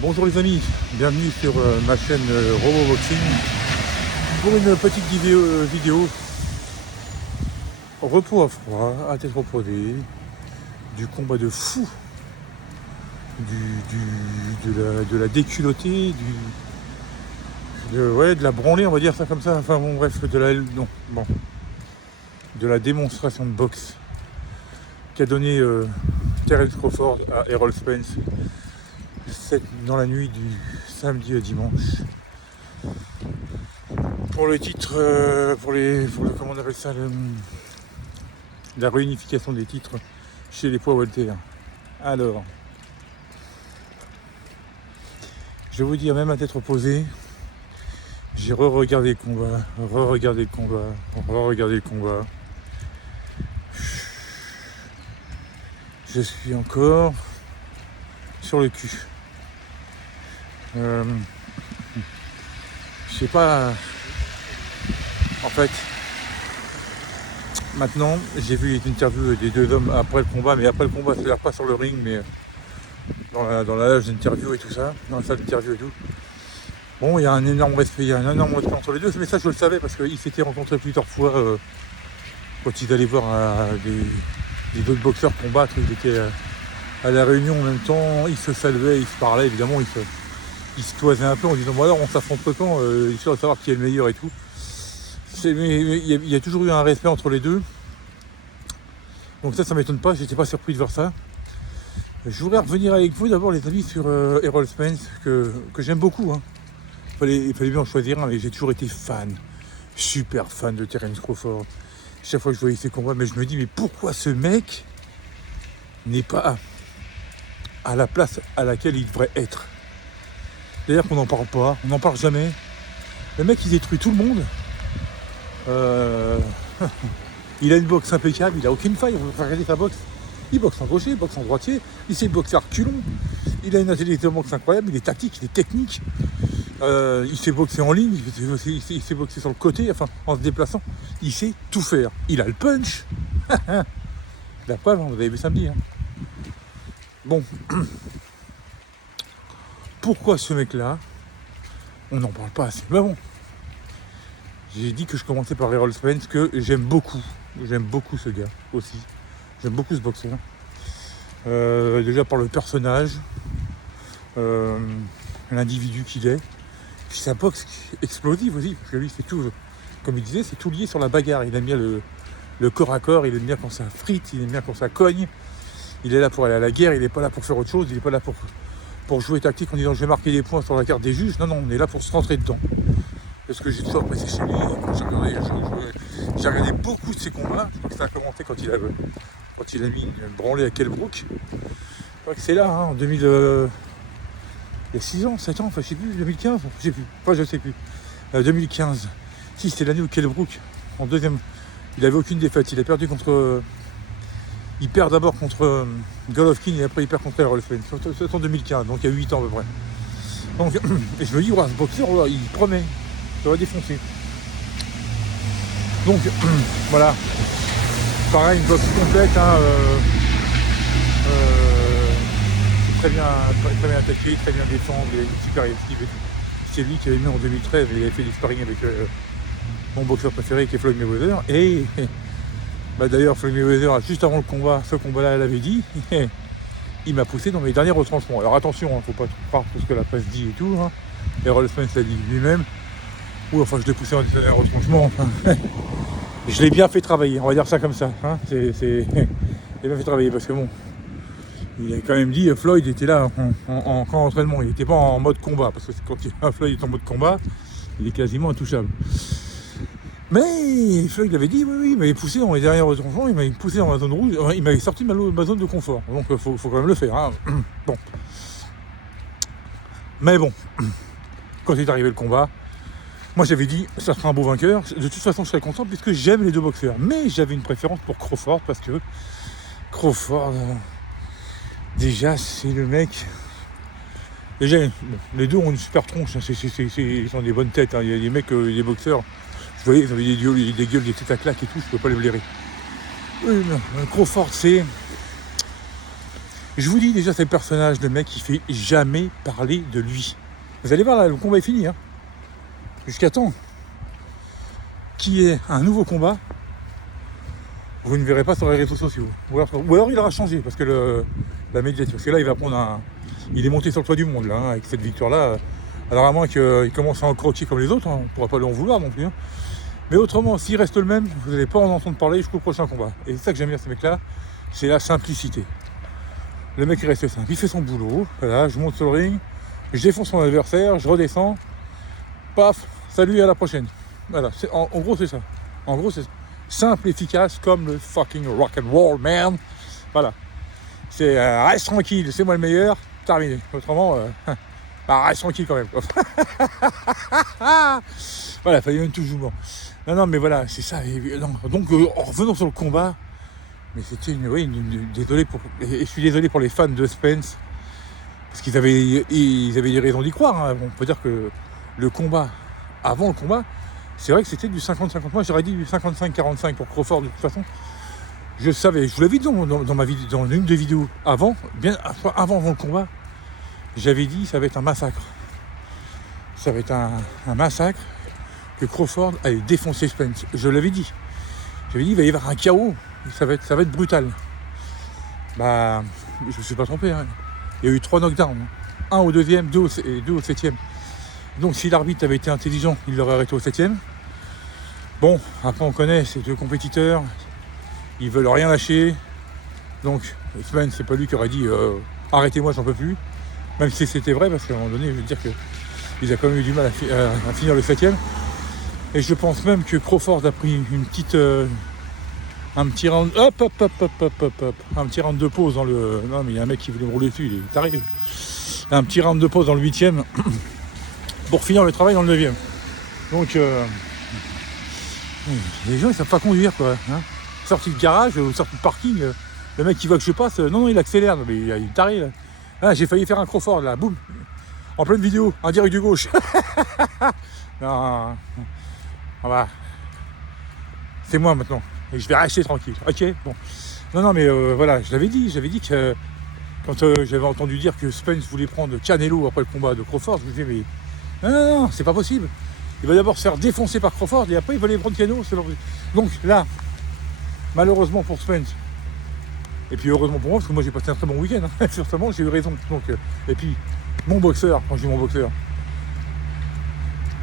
Bonjour les amis, bienvenue sur ma chaîne RoboBoxing pour une petite vidéo repos à froid, à tête reposée, du combat de fou, de la déculottée, de la branlée, on va dire ça comme ça, enfin bon bref, de la démonstration de boxe qu'a donné Terence Crawford à Errol Spence dans la nuit du samedi à dimanche. Pour le titre, comment on appelle ça, la réunification des titres chez les poids welter. Alors, je vais vous dire, même à tête reposée, j'ai re-regardé le combat. Je suis encore sur le cul. Je sais pas. En fait, maintenant, j'ai vu les interviews des deux hommes après le combat, mais après le combat, c'est-à-dire pas sur le ring, mais dans la loge d'interview et tout ça, dans la salle d'interview et tout. Bon, il y a un énorme respect, entre les deux, mais ça je le savais parce qu'ils s'étaient rencontrés plusieurs fois quand ils allaient voir les autres boxeurs combattre. Ils étaient à la réunion en même temps, ils se saluaient, ils se parlaient, évidemment, ils se toisaient un peu en disant bon alors on s'affronte quand, histoire de savoir qui est le meilleur et tout. Mais il y a toujours eu un respect entre les deux. Donc ça m'étonne pas, j'étais pas surpris de voir ça. Je voudrais revenir avec vous d'abord les amis sur Errol Spence, que j'aime beaucoup. Hein. Il fallait bien en choisir un, mais j'ai toujours été super fan de Terence Crawford. Chaque fois que je voyais ses combats, mais je me dis mais pourquoi ce mec n'est pas à la place à laquelle il devrait être. D'ailleurs qu'on n'en parle pas, on n'en parle jamais. Le mec il détruit tout le monde. Il a une boxe impeccable, il a aucune faille, on va regarder sa boxe. Il boxe en gaucher, il boxe en droitier, il sait boxer à reculons, il a une intelligence de boxe incroyable, il est tactique, il est technique, il sait boxer en ligne, il sait boxer sur le côté, enfin en se déplaçant, il sait tout faire. Il a le punch. La preuve, vous avez vu samedi. Hein. Bon. Pourquoi ce mec-là, on n'en parle pas assez. Mais bon. J'ai dit que je commençais par Errol Spence, que j'aime beaucoup ce gars aussi. J'aime beaucoup ce boxeur. Déjà par le personnage, l'individu qu'il est. Puis sa boxe explosive aussi, parce que lui c'est tout, comme il disait, c'est tout lié sur la bagarre. Il aime bien le corps à corps, il aime bien quand ça frite, il aime bien quand ça cogne. Il est là pour aller à la guerre, il n'est pas là pour faire autre chose, il n'est pas là pour jouer tactique en disant je vais marquer des points sur la carte des juges. Non, on est là pour se rentrer dedans. Parce que j'ai toujours apprécié chez lui, quand j'ai regardé beaucoup de ses combats. Je crois que ça a commencé quand il a mis une branlée à Kell Brook. Je crois que c'est là, hein, en 2000, il y a 6 ans, 7 ans, enfin je sais plus, 2015, je sais plus. 2015. Si, c'était l'année où Kell Brook, en deuxième, il avait aucune défaite. Il a perdu il perd d'abord contre Golovkin et après il perd contre Errol Spence. C'est en 2015, donc il y a 8 ans à peu près. Donc, et je me dis, ce boxeur, il promet. Ça va défoncer. Donc voilà. Pareil, une boxe complète. Hein, très bien attaqué, très bien défendre, il a une super esquive et tout. C'est lui qui avait mis en 2013, il avait fait du sparring avec mon boxeur préféré qui est Floyd Mayweather. Et d'ailleurs Floyd Mayweather, juste avant le combat, ce combat-là, elle avait dit, il m'a poussé dans mes derniers retranchements. Alors attention, faut pas tout croire tout ce que la presse dit et tout. Hein. Errol Spence l'a dit lui-même. Ou enfin je l'ai poussé en dernier retranchement, enfin. Je l'ai bien fait travailler, on va dire ça comme ça. Hein. Je l'ai bien fait travailler parce que bon, il a quand même dit, Floyd était là en camp d'entraînement, il n'était pas en mode combat, parce que quand Floyd est en mode combat, il est quasiment intouchable. Mais Floyd avait dit, oui, il m'avait poussé dans les derniers retranchements, il m'avait poussé dans ma zone rouge, il m'avait sorti de ma zone de confort, donc faut quand même le faire. Hein. Bon. Mais bon, quand est arrivé le combat, moi j'avais dit, ça sera un beau vainqueur. De toute façon je serais content puisque j'aime les deux boxeurs. Mais j'avais une préférence pour Crawford parce que Crawford, déjà c'est le mec. Déjà, les deux ont une super tronche, hein. Ils ont des bonnes têtes. Hein. Il y a des mecs, des boxeurs, je voyais, ils avaient des gueules, des têtes à claques et tout, je peux pas les blairer. Oui, Crawford Je vous dis déjà, c'est le personnage, le mec qui fait jamais parler de lui. Vous allez voir là, le combat est fini. Hein. Jusqu'à temps qu'il y ait un nouveau combat, vous ne verrez pas sur les réseaux sociaux. Ou alors il aura changé, parce que la médiatique, parce que là il va prendre il est monté sur le toit du monde là, hein, avec cette victoire-là. Alors à moins qu'il commence à en croquer comme les autres, hein, on ne pourra pas lui en vouloir non plus. Hein. Mais autrement, s'il reste le même, vous n'allez pas en entendre parler jusqu'au prochain combat. Et c'est ça que j'aime bien ces mecs-là, c'est la simplicité. Le mec il reste simple, il fait son boulot, voilà, je monte sur le ring, je défonce mon adversaire, je redescends, paf, salut et à la prochaine. Voilà, en gros c'est ça. En gros c'est simple, efficace, comme le fucking rock and roll man. Voilà. C'est reste tranquille, c'est moi le meilleur, terminé. Autrement, reste tranquille quand même. Voilà, fallait même toujours. Non, mais voilà, c'est ça. Donc, en revenant sur le combat, mais c'était désolé je suis désolé pour les fans de Spence, parce qu'ils avaient des raisons d'y croire. Hein. On peut dire que le combat, avant le combat, c'est vrai que c'était du 50-50. Moi, j'aurais dit du 55-45 pour Crawford, de toute façon. Je savais, je vous l'avais dit dans ma vidéo, dans une des vidéos avant le combat, j'avais dit ça va être un massacre. Ça va être un massacre, que Crawford allait défoncer Spence. Je l'avais dit. J'avais dit il va y avoir un chaos, ça va être brutal. Bah, je ne me suis pas trompé. Hein. Il y a eu 3 knockdowns. 1 au 2e, 2 au 7e. Donc si l'arbitre avait été intelligent, il l'aurait arrêté au 7e. Bon, après on connaît ces deux compétiteurs, ils veulent rien lâcher. Donc Spence, c'est pas lui qui aurait dit arrêtez-moi, j'en peux plus. Même si c'était vrai, parce qu'à un moment donné, je veux dire qu'il a quand même eu du mal à finir le 7e. Et je pense même que Crawford a pris un petit round, un petit round de pause dans le. Non mais il y a un mec qui voulait me rouler dessus, il est taré. Un petit round de pause dans le 8e pour finir le travail dans le 9e. Donc les gens ils savent pas conduire quoi. Hein. Sorti de garage ou sorti de parking, le mec qui voit que je passe, non il accélère, mais il est taré là. Ah, j'ai failli faire un Crawford là, boum, en pleine vidéo, en direct du gauche. Non, voilà. C'est moi maintenant. Et je vais rester tranquille. Ok, bon. Non, mais voilà, j'avais dit que quand j'avais entendu dire que Spence voulait prendre Canelo après le combat de Crawford, je me disais, mais non, c'est pas possible. Il va d'abord se faire défoncer par Crawford et après il va aller prendre Canelo. Donc là, malheureusement pour Spence, et puis heureusement pour moi, parce que moi j'ai passé un très bon week-end, hein. Certainement, j'ai eu raison. Donc, et puis, mon boxeur, quand je dis mon boxeur,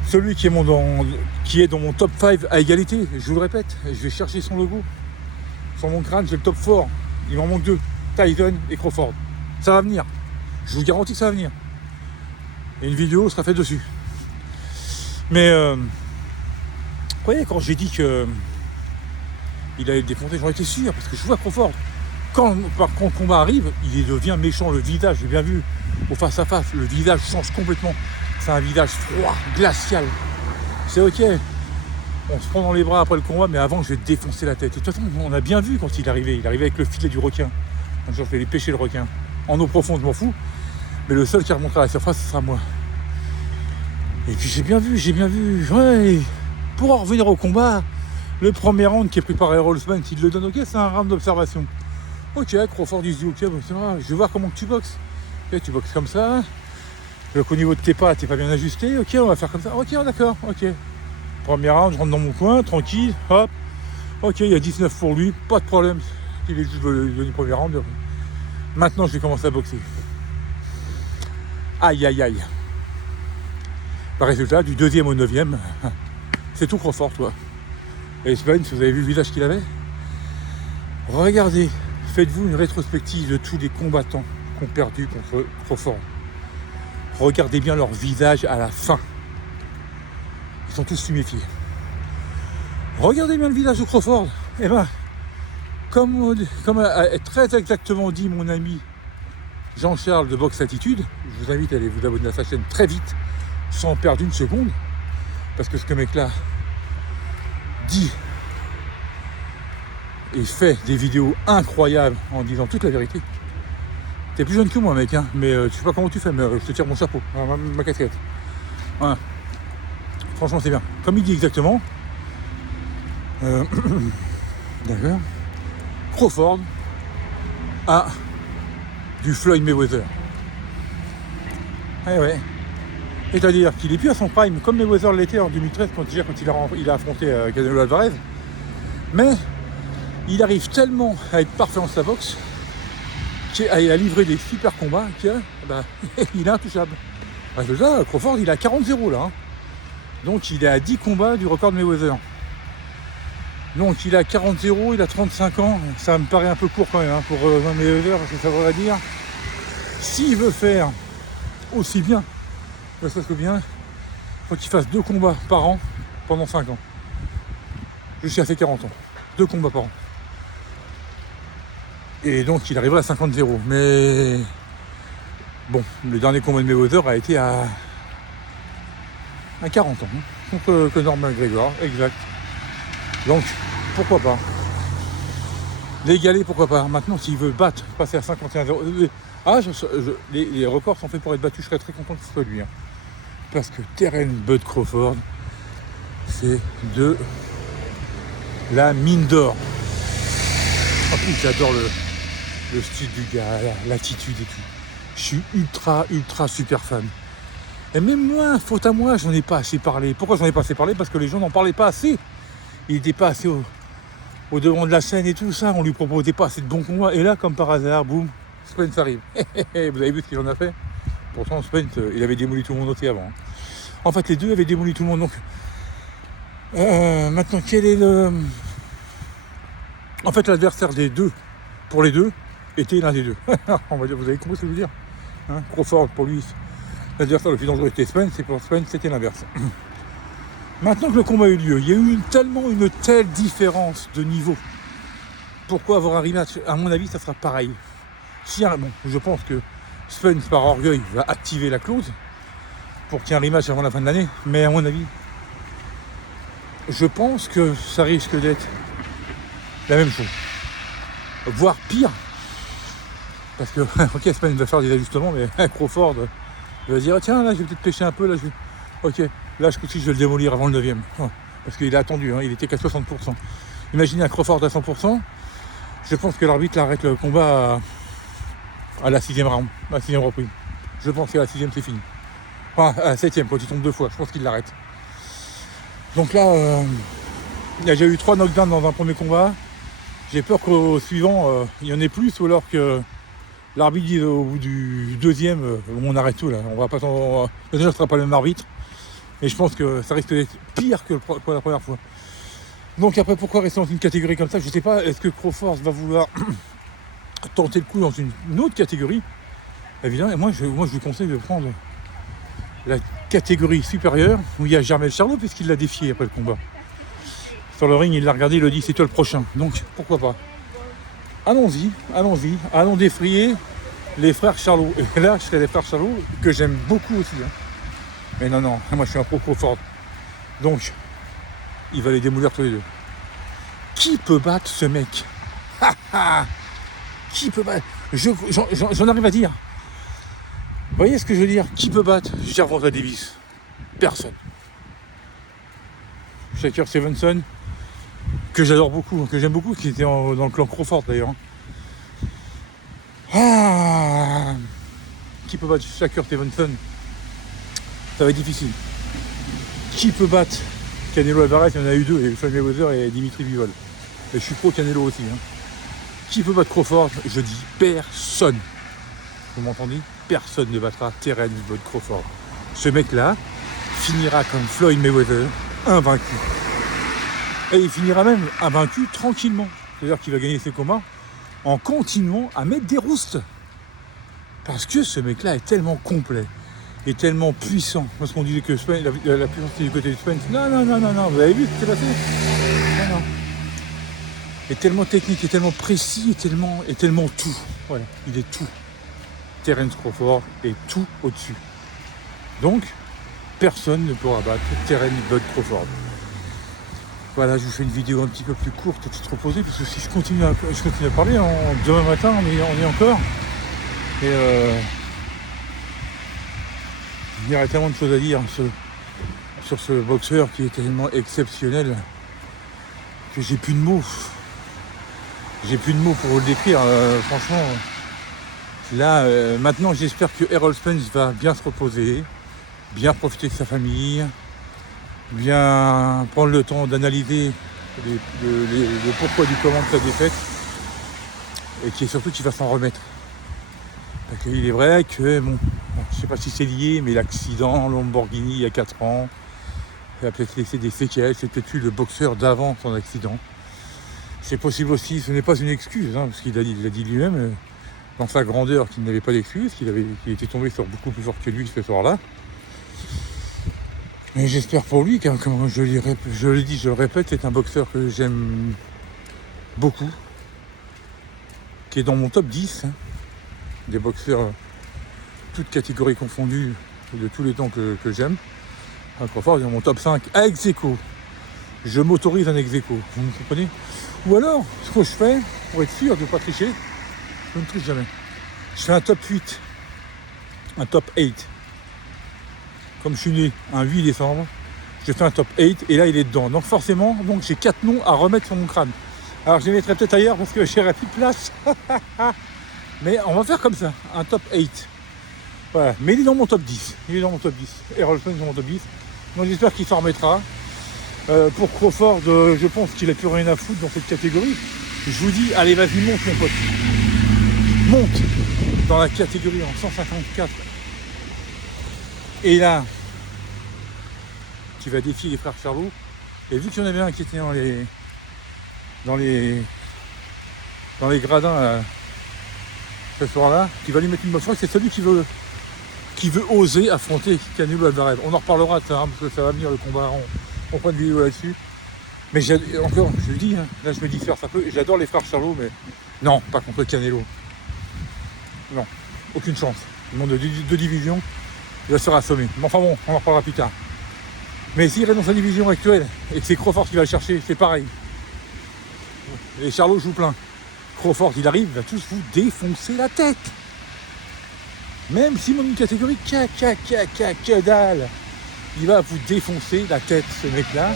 celui qui est dans mon top 5 à égalité, je vous le répète, je vais chercher son logo. Sur mon crâne, j'ai le top 4. Il m'en manque 2, Tyson et Crawford. Ça va venir. Je vous garantis que ça va venir. Et une vidéo sera faite dessus. Mais, vous voyez, quand j'ai dit que il allait le défoncer, j'en étais sûr, parce que je vois Crawford. Quand le combat arrive, il devient méchant, le visage, j'ai bien vu, au face-à-face, le visage change complètement. C'est un visage froid, glacial. C'est ok. On se prend dans les bras après le combat, mais avant, je vais défoncer la tête. Et de toute façon, on a bien vu quand il arrivait. Il arrivait avec le filet du requin. Un jour, je vais aller pêcher le requin. En eau profonde, je m'en fous. Mais le seul qui remontera à la surface, ce sera moi. Et puis j'ai bien vu. Ouais. Pour en revenir au combat, le premier round qui est pris par Errol Spence, il le donne, ok, c'est un round d'observation. Ok, Crawford, il se dit, ok, bon, c'est vrai, je vais voir comment tu boxes. Ok, tu boxes comme ça. Donc au niveau de tes pas, t'es pas bien ajusté. Ok, on va faire comme ça. Ok, d'accord, ok. Premier round, je rentre dans mon coin, tranquille, hop. Ok, il y a 19 pour lui, pas de problème. Il est juste venu le premier round. Maintenant, je vais commencer à boxer. Aïe. Par résultat, du 2e au 9e, c'est tout Crawford, toi. Et Spence, vous avez vu le visage qu'il avait? Regardez, faites-vous une rétrospective de tous les combattants qui ont perdu contre Crawford. Regardez bien leur visage à la fin. Ils sont tous stuméfiés. Regardez bien le visage de Crawford. Eh ben, comme a très exactement dit mon ami Jean-Charles de Box Attitude, je vous invite à aller vous abonner à sa chaîne très vite, sans perdre une seconde, parce que ce mec-là dit et fait des vidéos incroyables en disant toute la vérité. T'es plus jeune que moi, mec, hein, mais je sais pas comment tu fais, mais je te tire mon chapeau, ma casquette. Voilà. Franchement, c'est bien. Comme il dit exactement, d'accord, Crawford a du Floyd Mayweather. Eh ouais. C'est-à-dire qu'il est plus à son prime, comme Mayweather l'était en 2013 quand il a affronté Canelo Alvarez. Mais il arrive tellement à être parfait en sa boxe, à livrer des super combats, qu'il est intouchable. Parce que là, Crawford, il a 40-0 là. Hein. Donc il est à 10 combats du record de Mayweather. Donc il a 40-0, il a 35 ans. Ça me paraît un peu court quand même hein, pour Mayweather, parce que ça voudrait dire, s'il veut faire aussi bien, ça serait bien, il faut qu'il fasse 2 combats par an pendant 5 ans. Jusqu'à ses 40 ans. 2 combats par an. Et donc il arrivera à 50-0. Mais bon, le dernier combat de Mayweather a été à 40 ans. Donc Conor McGregor, exact. Donc pourquoi pas. L'égaler, pourquoi pas. Maintenant, s'il veut battre, passer à 51-0. Les records sont faits pour être battus, je serais très content que ce soit lui. Hein. Parce que Terence Bud Crawford, c'est de la mine d'or. En plus, j'adore le style du gars, l'attitude et tout. Je suis ultra super fan. Et même moi, faute à moi, j'en ai pas assez parlé. Pourquoi j'en ai pas assez parlé? Parce que les gens n'en parlaient pas assez. Il n'était pas assez au devant de la scène et tout ça. On lui proposait pas assez de bons combats. Et là, comme par hasard, boum, Spence arrive. Vous avez vu ce qu'il en a fait? Pourtant, Spence, il avait démoli tout le monde aussi avant. En fait, les deux avaient démoli tout le monde. Donc, maintenant, quel est le... En fait, l'adversaire des deux, pour les deux, était l'un des deux. On va dire, vous avez compris ce que je veux dire hein? Crawford, pour lui, l'adversaire le plus dangereux était Spence, et pour Spence, c'était l'inverse. Maintenant que le combat a eu lieu, il y a eu une telle différence de niveau. Pourquoi avoir un rematch? À mon avis, ça sera pareil. Bon, je pense que Spence, par orgueil, va activer la clause pour qu'il y ait un rematch avant la fin de l'année. Mais à mon avis, je pense que ça risque d'être la même chose. Voire pire. Parce que, ok, Spence va faire des ajustements, mais Crawford va dire, tiens, là, je vais peut-être pêcher un peu, là, ok, là, je vais le démolir avant le 9e. Parce qu'il a attendu, hein, il était qu'à 60%. Imaginez un Crawford à 100%, je pense que l'arbitre arrête le combat à la 6e round, à la 6e reprise. Je pense qu'à la 6e, c'est fini. Enfin, à la 7e, quand il tombe 2 fois, je pense qu'il l'arrête. Donc là, il y a déjà eu 3 knockdowns dans un premier combat. J'ai peur qu'au suivant, il y en ait plus, ou alors que l'arbitre dit au bout du 2e, on arrête tout là. On va pas déjà, ce ne sera pas le même arbitre. Mais je pense que ça risque d'être pire que la première fois. Donc après, pourquoi rester dans une catégorie comme ça? Je ne sais pas, est-ce que Crawford va vouloir tenter le coup dans une autre catégorie? Évidemment, et moi je lui conseille de prendre la catégorie supérieure où il y a Jermell Charlo, puisqu'il l'a défié après le combat. Sur le ring, il l'a regardé, il a dit c'est toi le prochain. Donc pourquoi pas. Allons-y, allons défrayer les frères Charlo. Et là, je serai les frères Charlo que j'aime beaucoup aussi. Hein. Mais non, moi je suis un pro Crawford. Donc, il va les démolir tous les deux. Qui peut battre ce mec? Qui peut battre? J'en arrive à dire. Vous voyez ce que je veux dire? Qui peut battre Gervonta Davis? Personne. Shakur Stevenson, que j'adore beaucoup, que j'aime beaucoup, qui était dans le clan Crawford d'ailleurs. Qui peut battre Shakur Stevenson? Ça va être difficile. Qui peut battre Canelo Alvarez? Il y en a eu 2, et Floyd Mayweather et Dimitri Bivol. Et je suis pro Canelo aussi. Hein. Qui peut battre Crawford? Je dis personne. Vous m'entendez? Personne ne battra Terence Bud Crawford. Ce mec-là finira comme Floyd Mayweather, invaincu. Et il finira même invaincu tranquillement. C'est-à-dire qu'il va gagner ses combats en continuant à mettre des roustes. Parce que ce mec-là est tellement complet, est tellement puissant. Parce qu'on disait que la puissance était du côté de Spence. Non, vous avez vu ce qui s'est passé? Non. Est tellement technique, est tellement précis, est tellement tout. Voilà, il est tout. Terence Crawford est tout au-dessus. Donc, personne ne pourra battre Terence Bud Crawford. Voilà, je vous fais une vidéo un petit peu plus courte, à titre reposé, parce que si je continue à parler, demain matin, on est encore. Et il y aurait tellement de choses à dire sur ce boxeur qui est tellement exceptionnel que j'ai plus de mots. J'ai plus de mots pour vous le décrire. Franchement, Là, maintenant, j'espère que Errol Spence va bien se reposer, bien profiter de sa famille, bien prendre le temps d'analyser le pourquoi du comment de sa défaite, et qui est surtout qu'il va s'en remettre. Parce qu'il est vrai que, bon, je ne sais pas si c'est lié, mais l'accident Lamborghini il y a 4 ans, il a peut-être laissé des séquelles, c'est peut-être lui le boxeur d'avant son accident. C'est possible aussi, ce n'est pas une excuse, parce qu'il a dit lui-même, dans sa grandeur, qu'il n'avait pas d'excuse, qu'il était tombé sur beaucoup plus fort que lui ce soir-là. Mais j'espère pour lui, comme je le dis, je le répète, c'est un boxeur que j'aime beaucoup, qui est dans mon top 10, des boxeurs, toutes catégories confondues, de tous les temps que j'aime. Crawford est dans mon top 5, à ex-aequo. Je m'autorise un ex-aequo, vous me comprenez? Ou alors, ce que je fais, pour être sûr de ne pas tricher, je ne triche jamais. Je fais un top 8, un top 8. Comme je suis né un 8 décembre, je fais un top 8 et là il est dedans. Donc forcément, j'ai 4 noms à remettre sur mon crâne. Alors je les mettrai peut-être ailleurs parce que j'aurai plus de place. Mais on va faire comme ça, un top 8. Voilà. Mais il est dans mon top 10. Il est dans mon top 10. Errol Spence dans mon top 10. Donc j'espère qu'il s'en remettra. Pour Crawford, je pense qu'il n'a plus rien à foutre dans cette catégorie. Je vous dis, allez vas-y, monte mon pote. Monte dans la catégorie en 154. Et là, tu vas défier les frères Charlot. Et vu qu'il y en avait un qui était dans les gradins ce soir-là, qui va lui mettre une bonne fois, c'est celui qui veut oser affronter Canelo Alvarez. On en reparlera de ça, parce que ça va venir le combat. On fera une vidéo là-dessus. Mais encore, je le dis, là je me dis faire ça peu. J'adore les frères Charlot, mais non, pas contre Canelo. Non, aucune chance. Le monde de deux divisions, il va se faire assommer. Mais enfin bon, on en reparlera plus tard. Mais s'il reste dans sa division actuelle et que c'est Crawford qui va le chercher, c'est pareil. Et Charlot joue plein. Crawford, il arrive, il va tous vous défoncer la tête. Même si mon catégorie, que dalle. Il va vous défoncer la tête, ce mec-là.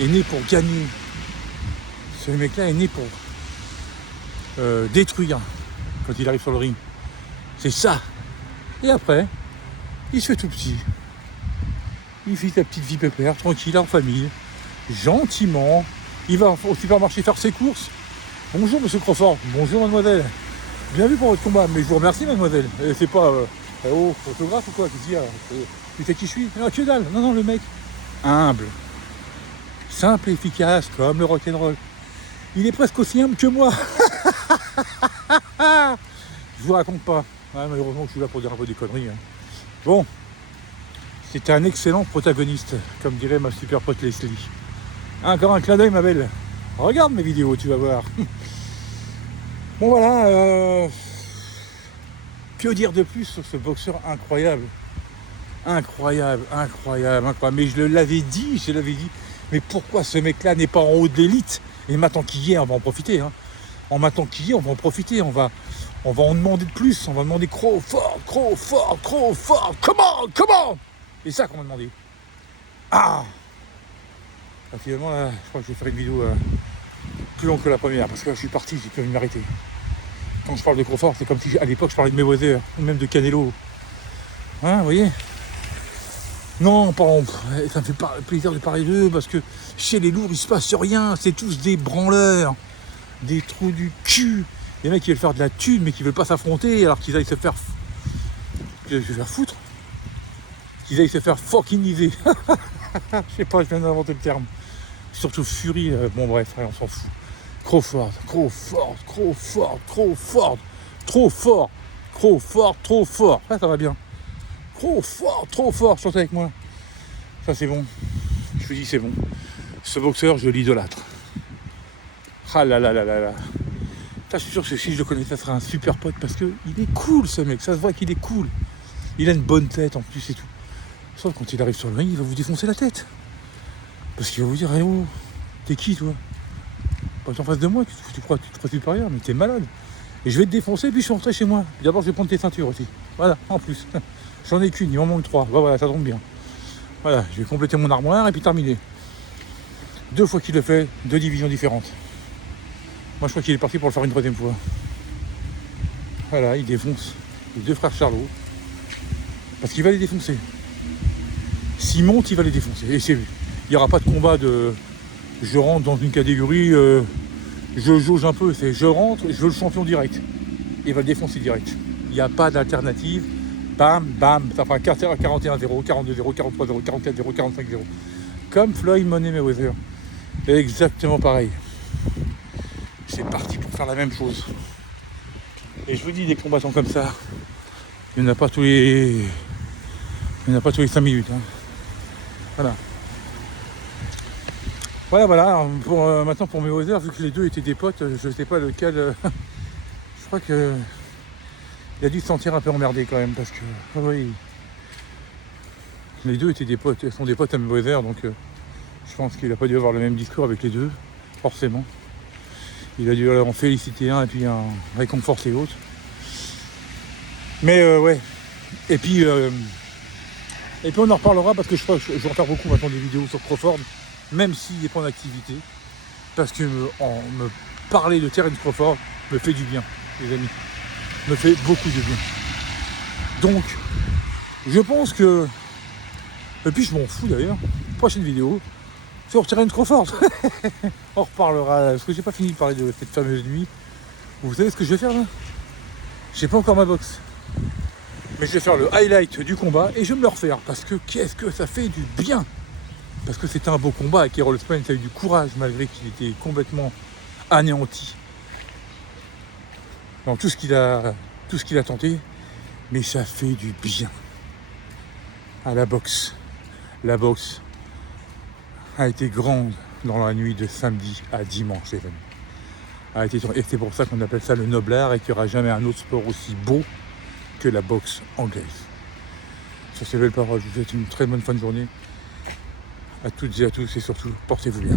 Est né pour gagner. Ce mec-là est né pour détruire quand il arrive sur le ring. C'est ça. Et après, il se fait tout petit. Il vit sa petite vie pépère, tranquille, en famille, gentiment. Il va au supermarché faire ses courses. Bonjour monsieur Crawford, bonjour mademoiselle. Bien vu pour votre combat, mais je vous remercie mademoiselle. C'est pas photographe ou quoi, tu dis, tu sais qui je suis? Ah, que dalle. Non, le mec, humble, simple et efficace, comme le rock'n'roll. Il est presque aussi humble que moi. Je vous raconte pas. Malheureusement, je suis là pour dire un peu des conneries. Bon, c'était un excellent protagoniste, comme dirait ma super pote Leslie. Encore un clin d'œil, ma belle. Regarde mes vidéos, tu vas voir. Bon, voilà. Que dire de plus sur ce boxeur incroyable? Incroyable. Mais je l'avais dit. Mais pourquoi ce mec-là n'est pas en haut de l'élite? Et maintenant qu'il y est, on va en profiter. En maintenant qu'il y est, on va en profiter. On va en demander de plus. On va demander Crawford. Comment? C'est ça qu'on va demander. Finalement, là, je crois que je vais faire une vidéo plus longue que la première. Parce que là, je suis parti, j'ai pu m'arrêter. Quand je parle de Crawford, c'est comme si à l'époque je parlais de Mayweather, ou même de Canelo. Vous voyez? Non, ça me fait pas plaisir de parler d'eux, parce que chez les lourds, il se passe rien. C'est tous des branleurs, des trous du cul. Les mecs qui veulent faire de la thune, mais qui veulent pas s'affronter, alors qu'ils aillent se faire foutre. Qu'ils aillent se faire fuckingiser. Je sais pas, je viens d'inventer le terme. Surtout Fury, bon bref, on s'en fout. Crawford, trop fort. Ça va bien. Trop fort, chantez avec moi. Ça c'est bon. Je vous dis c'est bon. Ce boxeur, je l'idolâtre. Ah là. Je suis sûr que si je le connais, ça sera un super pote parce que il est cool ce mec. Ça se voit qu'il est cool. Il a une bonne tête en plus et tout. Sauf quand il arrive sur le ring, il va vous défoncer la tête. Parce qu'il va vous dire, oh, t'es qui toi? Pas en face de moi, tu te crois supérieur, mais t'es malade. Et je vais te défoncer, puis je suis rentré chez moi. D'abord, je vais prendre tes ceintures aussi. Voilà, en plus. J'en ai qu'une, il m'en manque 3. Voilà, ça tombe bien. Voilà, je vais compléter mon armoire et puis terminer. 2 fois qu'il le fait, 2 divisions différentes. Moi, je crois qu'il est parti pour le faire une 3e fois. Voilà, il défonce les deux frères Charlot. Parce qu'il va les défoncer. S'il monte, il va les défoncer. Et il n'y aura pas de combat de... Je rentre dans une catégorie, je jauge un peu. C'est je rentre, je veux le champion direct. Il va le défoncer direct. Il n'y a pas d'alternative. Bam, bam, ça fera 41-0, 42-0, 43-0, 44-0, 45-0. Comme Floyd Mayweather. Exactement pareil. C'est parti pour faire la même chose. Et je vous dis, des combattants comme ça, il n'y en a pas tous les 5 minutes. Hein. Voilà. Voilà. Maintenant pour Mayweather, vu que les deux étaient des potes, je ne sais pas lequel. Je crois que il a dû se sentir un peu emmerdé quand même parce que oui, les deux étaient des potes, ils sont des potes à Mayweather, donc je pense qu'il n'a pas dû avoir le même discours avec les deux, forcément. Il a dû en féliciter un et puis en réconforter l'autre. Mais ouais. Et puis on en reparlera parce que je crois que je vais en faire beaucoup maintenant des vidéos sur Crawford, même s'il n'est pas en activité. Parce que me parler de Terence Crawford me fait du bien, les amis. Me fait beaucoup de bien. Donc, je pense que... Et puis je m'en fous d'ailleurs. Prochaine vidéo sur Terence Crawford. On reparlera, parce que j'ai pas fini de parler de cette fameuse nuit. Vous savez ce que je vais faire là? J'ai pas encore ma box. Mais je vais faire le highlight du combat et je vais me le refaire. Parce que qu'est-ce que ça fait du bien. Parce que c'était un beau combat et qu'Errol Spence a eu du courage malgré qu'il était complètement anéanti dans tout ce qu'il a tenté. Mais ça fait du bien à la boxe. La boxe a été grande dans la nuit de samedi à dimanche, les amis. Et c'est pour ça qu'on appelle ça le noble art et qu'il n'y aura jamais un autre sport aussi beau que la boxe anglaise. Sur ces belles paroles, je vous souhaite une très bonne fin de journée à toutes et à tous et surtout, portez-vous bien.